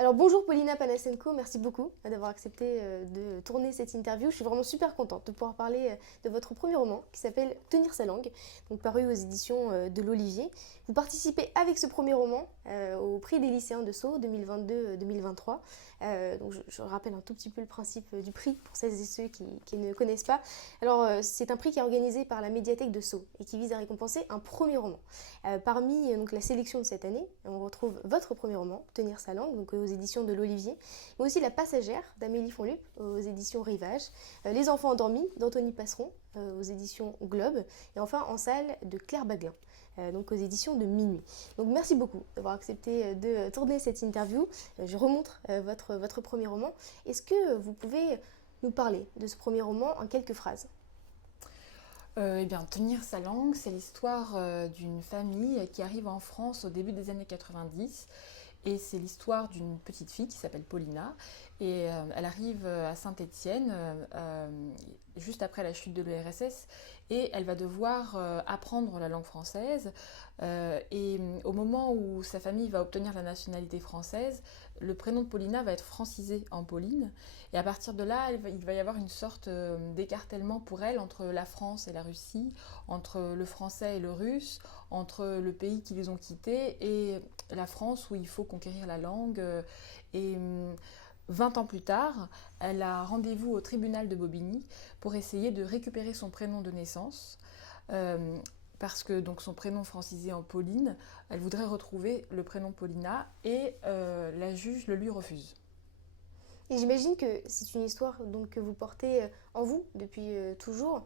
Alors bonjour Paulina Panasenko, merci beaucoup d'avoir accepté de tourner cette interview. Je suis vraiment super contente de pouvoir parler de votre premier roman qui s'appelle Tenir sa langue, donc paru aux éditions de l'Olivier. Vous participez avec ce premier roman au prix des lycéens de Sceaux 2022-2023. Donc je rappelle un tout petit peu le principe du prix pour celles et ceux qui ne connaissent pas. Alors c'est un prix qui est organisé par la médiathèque de Sceaux et qui vise à récompenser un premier roman. Parmi donc, la sélection de cette année, on retrouve votre premier roman, Tenir sa langue, donc aux éditions de l'Olivier, mais aussi La Passagère d'Amélie Fonlup aux éditions Rivage, Les Enfants endormis d'Anthony Passeron aux éditions Globe, et enfin En salle de Claire Baglin, donc aux éditions de Minuit. Donc merci beaucoup d'avoir accepté de tourner cette interview. Je remontre votre premier roman. Est-ce que vous pouvez nous parler de ce premier roman en quelques phrases? Eh bien, Tenir sa langue, c'est l'histoire d'une famille qui arrive en France au début des années 90. Et c'est l'histoire d'une petite fille qui s'appelle Paulina. Et elle arrive à Saint-Étienne juste après la chute de l'URSS. Et elle va devoir apprendre la langue française. Et au moment où sa famille va obtenir la nationalité française, le prénom de Paulina va être francisé en Pauline. Et à partir de là, il va y avoir une sorte d'écartèlement pour elle entre la France et la Russie, entre le français et le russe, entre le pays qui les ont quittés et la France où il faut conquérir la langue. Et 20 ans plus tard, elle a rendez-vous au tribunal de Bobigny pour essayer de récupérer son prénom de naissance. Parce que donc son prénom francisé en Pauline, elle voudrait retrouver le prénom Paulina et la juge le lui refuse. Et j'imagine que c'est une histoire donc, que vous portez en vous depuis toujours.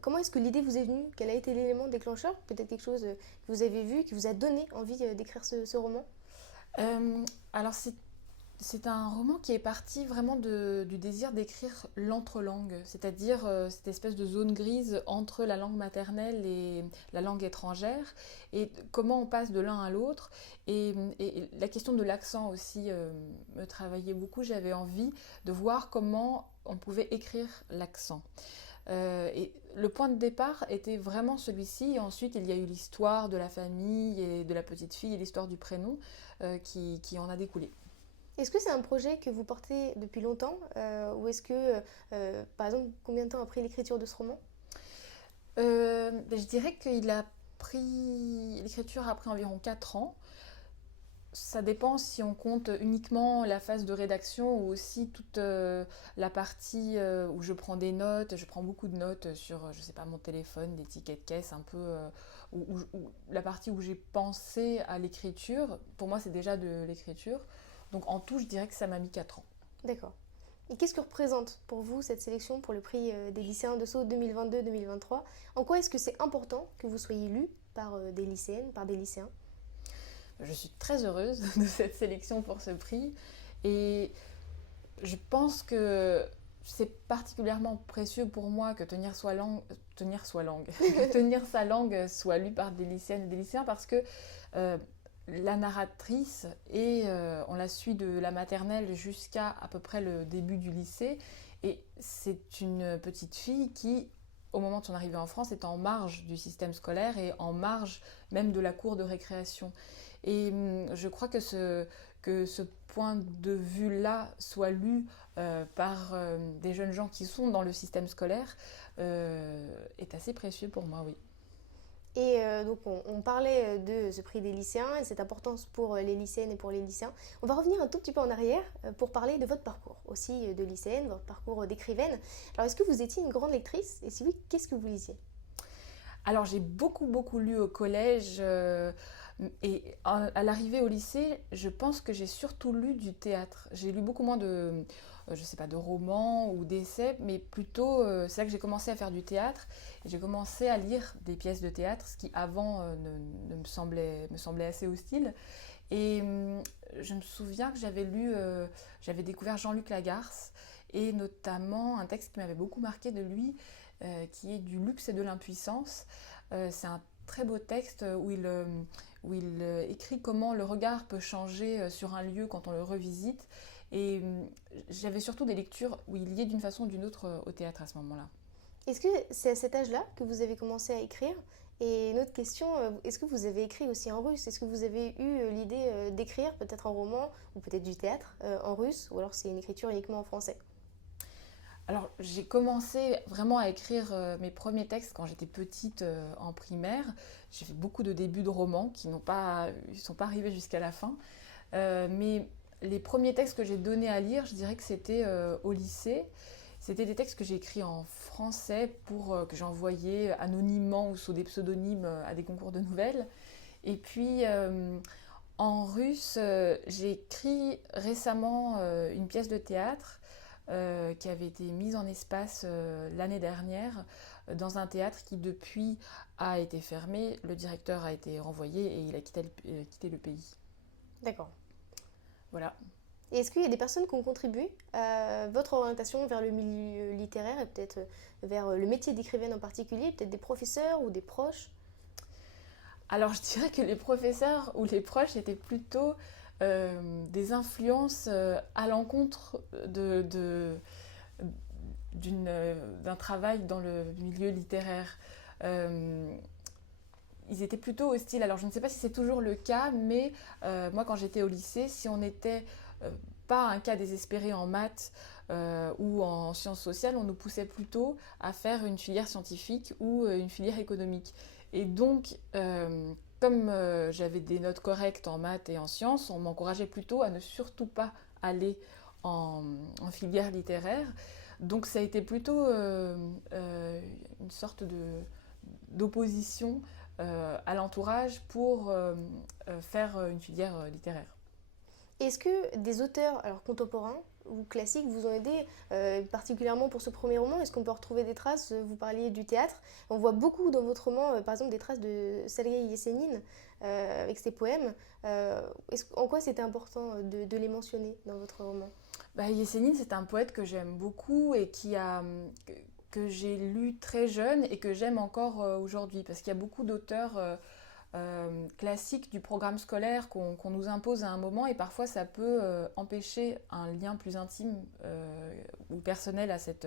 Comment est-ce que l'idée vous est venue? Quel a été l'élément déclencheur? Peut-être quelque chose que vous avez vu, qui vous a donné envie d'écrire ce roman? Alors c'est un roman qui est parti vraiment du désir d'écrire l'entre-langue, c'est-à-dire cette espèce de zone grise entre la langue maternelle et la langue étrangère, et comment on passe de l'un à l'autre. Et la question de l'accent aussi me travaillait beaucoup. J'avais envie de voir comment on pouvait écrire l'accent. Et le point de départ était vraiment celui-ci. Et ensuite, il y a eu l'histoire de la famille et de la petite fille et l'histoire du prénom qui en a découlé. Est-ce que c'est un projet que vous portez depuis longtemps ou est-ce que, par exemple, combien de temps a pris l'écriture de ce roman? Je dirais qu'il a pris. L'écriture a pris environ 4 ans. Ça dépend si on compte uniquement la phase de rédaction ou aussi toute la partie où je prends des notes. Je prends beaucoup de notes sur, je sais pas, mon téléphone, des tickets de caisse, un peu. La partie où j'ai pensé à l'écriture, pour moi, c'est déjà de l'écriture. Donc en tout, je dirais que ça m'a mis 4 ans. D'accord. Et qu'est-ce que représente pour vous cette sélection pour le prix des lycéens de Sceaux 2022-2023? En quoi est-ce que c'est important que vous soyez lu par des lycéennes, par des lycéens? Je suis très heureuse de cette sélection pour ce prix et je pense que c'est particulièrement précieux pour moi que que tenir sa langue soit lue par des lycéennes et des lycéens parce que euh, la narratrice, on la suit de la maternelle jusqu'à à peu près le début du lycée, et c'est une petite fille qui, au moment de son arrivée en France, est en marge du système scolaire et en marge même de la cour de récréation. Et je crois que ce point de vue-là soit lu par des jeunes gens qui sont dans le système scolaire est assez précieux pour moi, oui. Et donc on parlait de ce prix des lycéens et cette importance pour les lycéennes et pour les lycéens. On va revenir un tout petit peu en arrière pour parler de votre parcours, aussi de lycéenne, votre parcours d'écrivaine. Alors est-ce que vous étiez une grande lectrice? Et si oui, qu'est-ce que vous lisiez? Alors j'ai beaucoup lu au collège et à l'arrivée au lycée, je pense que j'ai surtout lu du théâtre. J'ai lu beaucoup moins de, je sais pas, de romans ou d'essais, mais plutôt c'est là que j'ai commencé à faire du théâtre et j'ai commencé à lire des pièces de théâtre, ce qui avant ne me semblait assez hostile. Et je me souviens que j'avais découvert Jean-Luc Lagarce et notamment un texte qui m'avait beaucoup marqué de lui, qui est du luxe et de l'impuissance. C'est un très beau texte où il écrit comment le regard peut changer sur un lieu quand on le revisite. Et j'avais surtout des lectures où il liait d'une façon ou d'une autre au théâtre à ce moment-là. Est-ce que c'est à cet âge-là que vous avez commencé à écrire? Et une autre question, est-ce que vous avez écrit aussi en russe? Est-ce que vous avez eu l'idée d'écrire peut-être un roman ou peut-être du théâtre en russe, ou alors c'est une écriture uniquement en français? Alors, j'ai commencé vraiment à écrire mes premiers textes quand j'étais petite en primaire. J'ai fait beaucoup de débuts de romans qui n'ont pas, ils sont pas arrivés jusqu'à la fin. Mais les premiers textes que j'ai donnés à lire, je dirais que c'était au lycée. C'était des textes que j'ai écrits en français pour que j'envoyais anonymement ou sous des pseudonymes à des concours de nouvelles. Et puis en russe, j'ai écrit récemment une pièce de théâtre qui avait été mise en espace l'année dernière dans un théâtre qui depuis a été fermé. Le directeur a été renvoyé et il a quitté le pays. D'accord. Voilà. Et est-ce qu'il y a des personnes qui ont contribué à votre orientation vers le milieu littéraire et peut-être vers le métier d'écrivaine en particulier, peut-être des professeurs ou des proches? Alors je dirais que les professeurs ou les proches étaient plutôt des influences à l'encontre d'un travail dans le milieu littéraire. Euh, Ils étaient plutôt hostiles. Alors je ne sais pas si c'est toujours le cas, mais moi quand j'étais au lycée, si on n'était pas un cas désespéré en maths ou en sciences sociales, on nous poussait plutôt à faire une filière scientifique ou une filière économique. Et donc, comme j'avais des notes correctes en maths et en sciences, on m'encourageait plutôt à ne surtout pas aller en filière littéraire. Donc ça a été plutôt une sorte d'opposition à l'entourage pour faire une filière littéraire. Est-ce que des auteurs alors, contemporains ou classiques vous ont aidé particulièrement pour ce premier roman? Est-ce qu'on peut retrouver des traces? Vous parliez du théâtre. On voit beaucoup dans votre roman, par exemple, des traces de Sergueï Yesénine avec ses poèmes. En quoi c'était important de les mentionner dans votre roman? Bah, Yesénine, c'est un poète que j'aime beaucoup et que j'ai lu très jeune et que j'aime encore aujourd'hui. Parce qu'il y a beaucoup d'auteurs classiques du programme scolaire qu'on nous impose à un moment et parfois ça peut empêcher un lien plus intime ou personnel à cette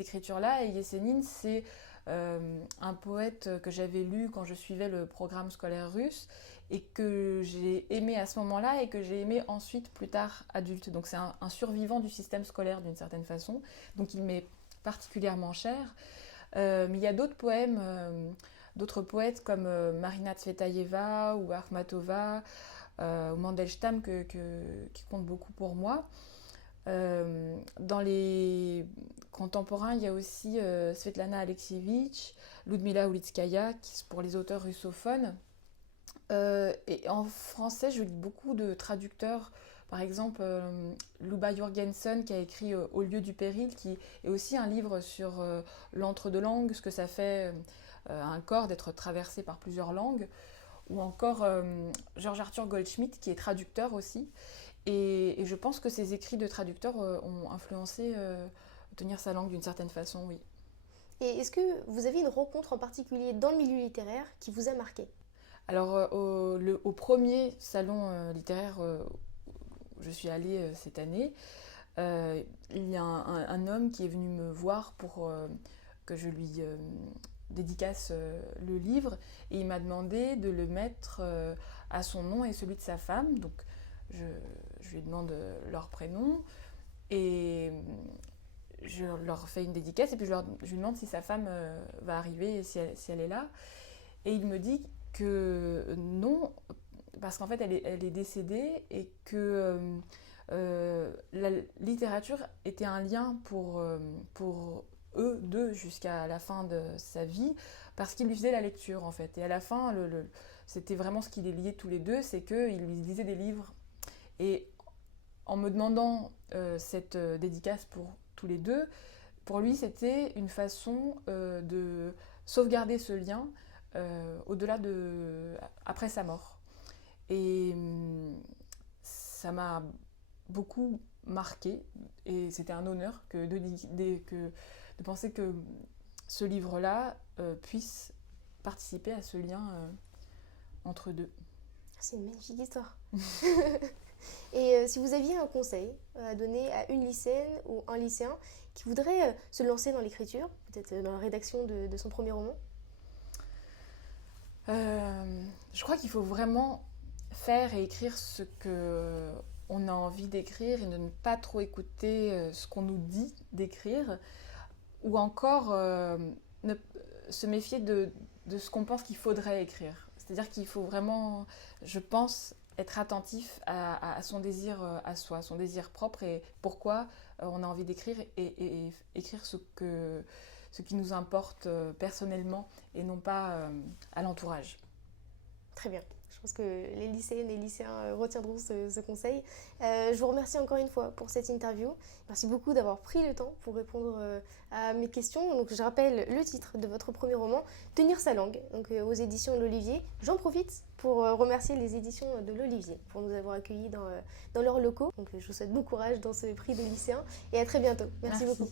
écriture-là. Et Yesénine, c'est un poète que j'avais lu quand je suivais le programme scolaire russe et que j'ai aimé à ce moment-là et que j'ai aimé ensuite plus tard adulte. Donc c'est un survivant du système scolaire d'une certaine façon. Donc il m'est particulièrement cher. Mais il y a d'autres poèmes, d'autres poètes comme Marina Tsvetaeva ou Akhmatova ou Mandelstam qui comptent beaucoup pour moi. Dans les contemporains, il y a aussi Svetlana Alexievitch, Ludmila Ulitskaya, qui pour les auteurs russophones. Et en français, je lis beaucoup de traducteurs. Par exemple, Luba Jürgensen qui a écrit Au lieu du péril, qui est aussi un livre sur l'entre-deux-langues, ce que ça fait à un corps d'être traversé par plusieurs langues. Ou encore George Arthur Goldschmidt qui est traducteur aussi. Et je pense que ces écrits de traducteurs ont influencé tenir sa langue d'une certaine façon, oui. Et est-ce que vous avez une rencontre en particulier dans le milieu littéraire qui vous a marqué? Alors, au premier salon littéraire où je suis allée cette année, il y a un homme qui est venu me voir pour que je lui dédicace le livre et il m'a demandé de le mettre à son nom et celui de sa femme. Donc, je lui demande leur prénom et je leur fais une dédicace et puis je lui demande si sa femme va arriver et si elle est là. Et il me dit que non, parce qu'en fait elle est décédée et que la littérature était un lien pour eux deux jusqu'à la fin de sa vie, parce qu'il lui faisait la lecture en fait. Et à la fin, c'était vraiment ce qui les liait tous les deux, c'est qu'il lui lisait des livres. Et en me demandant cette dédicace pour tous les deux, pour lui c'était une façon de sauvegarder ce lien au-delà après sa mort. Et ça m'a beaucoup marqué et c'était un honneur de penser que ce livre-là puisse participer à ce lien entre deux. C'est une magnifique histoire. Et si vous aviez un conseil à donner à une lycéenne ou un lycéen qui voudrait se lancer dans l'écriture, peut-être dans la rédaction de son premier roman? Je crois qu'il faut vraiment faire et écrire ce que on a envie d'écrire et de ne pas trop écouter ce qu'on nous dit d'écrire, ou encore se méfier de ce qu'on pense qu'il faudrait écrire. C'est-à-dire qu'il faut vraiment, je pense, être attentif à son désir à soi, son désir propre et pourquoi on a envie d'écrire et écrire ce qui nous importe personnellement et non pas à l'entourage. Très bien. Je pense que les lycéennes et lycéens retiendront ce conseil. Je vous remercie encore une fois pour cette interview. Merci beaucoup d'avoir pris le temps pour répondre à mes questions. Donc, je rappelle le titre de votre premier roman, Tenir sa langue, donc, aux éditions L'Olivier. J'en profite pour remercier les éditions de L'Olivier pour nous avoir accueillis dans leurs locaux. Donc, je vous souhaite bon courage dans ce prix de lycéens et à très bientôt. Merci beaucoup.